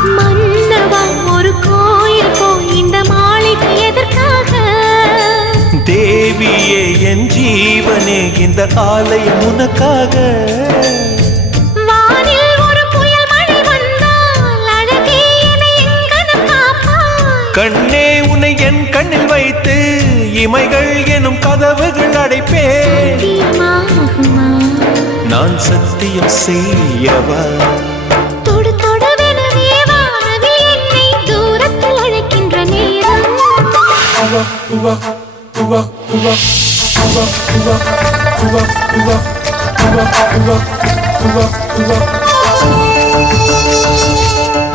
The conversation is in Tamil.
மன்னவா ஒரு கோயில் போய் இந்த மாளிகை எதற்காக? தேவியே என் ஜீவனே இந்த ஆலயம் உனக்காக. வானில் ஒரு புயல் மழை வந்தால் அழகே என்னை எங்கனம் காப்பாய். கண்ணே உன்னை என் கண்ணில் வைத்து இமைகள் எனும் கதவுகள் அடைப்பேன். சத்தியமாகுமா? நான் சத்தியம் செய்யவா? தொடு தொடுவெனவே வானவில் என்னை தூரத்தில் அழைக்கின்ற நேரம்.